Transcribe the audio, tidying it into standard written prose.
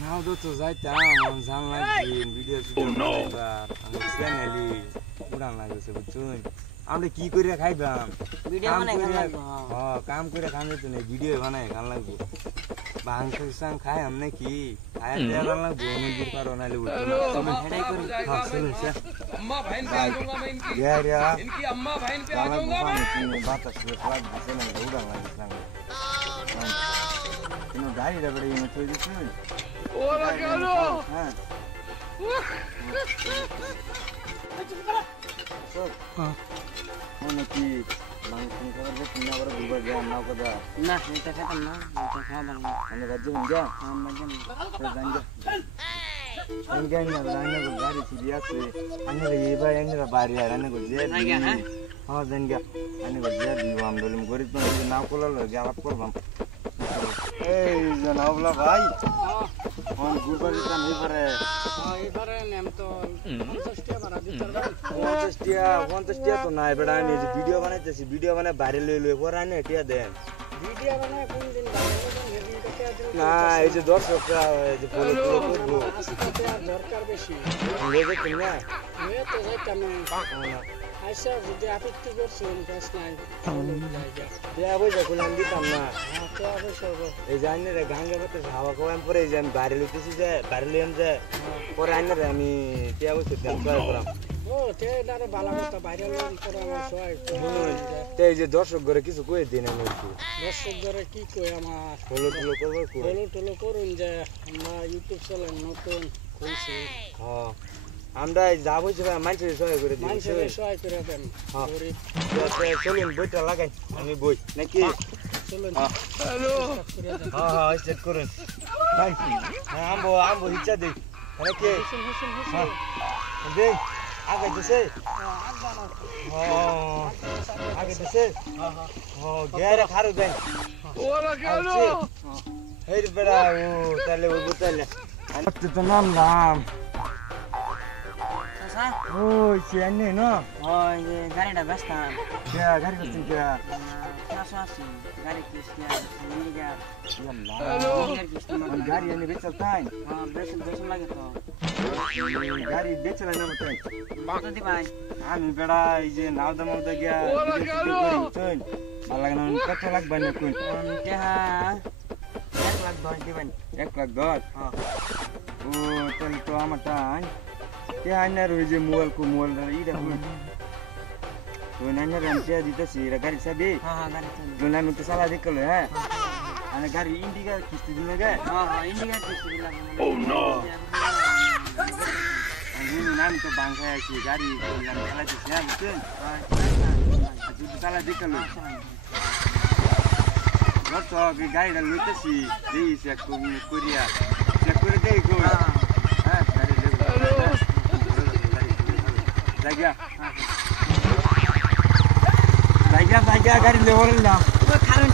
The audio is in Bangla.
নাও তো যাইতাম জানলাম ভিডিও চ্যানেলি উড়ান লাগছে বুঝছুন আমরা কি করে খাইবাম কাম করে খান যেত না ভিডিও বানাই খান লাগবো মাংস সাং খাই আমনে কি খাই দেয়া খান লাগবো মুরগির পারো নাইলে হেডাই করি अम्मा बहन पे आ जाऊंगा मैं इनकी इनकी अम्मा बहन पे आ जाऊंगा मैं बात से फ्लैग दिसे ना उड़ान लागছে इनो गाड़ी रे बड़े में थोड़ी दिस ओला कालो हां কোন কি মাংস খাবার যে কিনা বড় দুবার যা নাও কথা না এটা খেতাম না এটা খাওয়া ভালো না আমি রাজ্য হই যা আমরা জানি Enggak gari serius ane re iba ane ra bari ane go je ha denga ane go je diwan dolim gori to na kola lo galap korbam ei janabla bhai on gubar ta nahi pare এই পারে নেম তো 50 টাকা মারা দিতে 50 টাকা তো নাই বেটা আমি যে ভিডিও বানাইতেছি ভিডিও বানাই বাইরে লই লই পর আনে টিয়া দেন ভিডিও বানায় কোন দিন না এই যে দর্শকরা এই যে ফলো করবো আজকে আর দরকার বেশি লেগে কি না এ তো যাইতাম আচ্ছা যদি আপত্তি করছেন কাজ নাই দেয়া বই যখন আমি দিতাম না তো অবশ্যই এই যে আইনের গাঙ্গে মতো হাওয়া খাওয়াম পরে এই যে আমি বাইরে লইতেছি যে বাইরে লইম যে পরে আইনের আমি দেয়া বসে তেল করাম ও তে দারে বালা মতো বাইরে লইম পরামর্শ হয় তো এই যে দর্শক ঘরে কিছু কই দিন আমি একটু দর্শক ঘরে কি কই আমার ফলো করবো ফলো করুন যে আমরা ইউটিউব চ্যানেল নতুন খুলছি হ্যাঁ আমরা যাবো যে মানুষের সহায় করে দিই মানুষের সহায় করে দেন গরিব চলুন বইটা লাগাই আমি বই নাকি চলুন हेलो হ্যাঁ স্টার্ট করুন ভাই হ্যাঁ আমবো ইচ্ছা দেই নাকি হ্যাঁ দেই আগে দিছে আগে দিছে হ্যাঁ গেরা খারু দেন ओला कालो হের বেড়া ও তাহলে ও বুতালে আমি তো নাম চাচা ওই চেন্নাই না ওই যে গাড়িটা ব্যস্ত গাড়ি করছেন কে চাচা আছে গাড়ি কিস্তি মিনিগার গাড়ি এনে বেচল তাই হ্যাঁ বেশি লাগে তো গাড়ি বেচল না মতে কত দি ভাই আমি বেড়া এই যে নাও দাম গিয়া চল ভালো লাগে না কত লাগবে না কোন হ্যাঁ 1 লাখ 10 দিবেন 1 লাখ 10 হ্যাঁ ও তাহলে তো আমার টান কে আইনার ওই যে মোবাইল ইটা তো নাইনার আমি দিতেছি গাড়ি চাবি হ্যাঁ গাড়ি তো আমি তো সালা দেখলো হ্যাঁ আমি গাড়ি ইন্ডিকা কিস্তি দিন গে হ্যাঁ ইন্ডিয়া কিস্তি দিলাম Oh no আমি তো বাংলায় আছি গাড়ি চালাইতেছি হ্যাঁ বুঝছেন যদি চালা দেখলো তো গাড়িটা লইতেছি দেই চেক করিয়া চেক করে দেই গো হ্যাঁ গাড়ি জায়গা গাড়ি লেবল না খারুন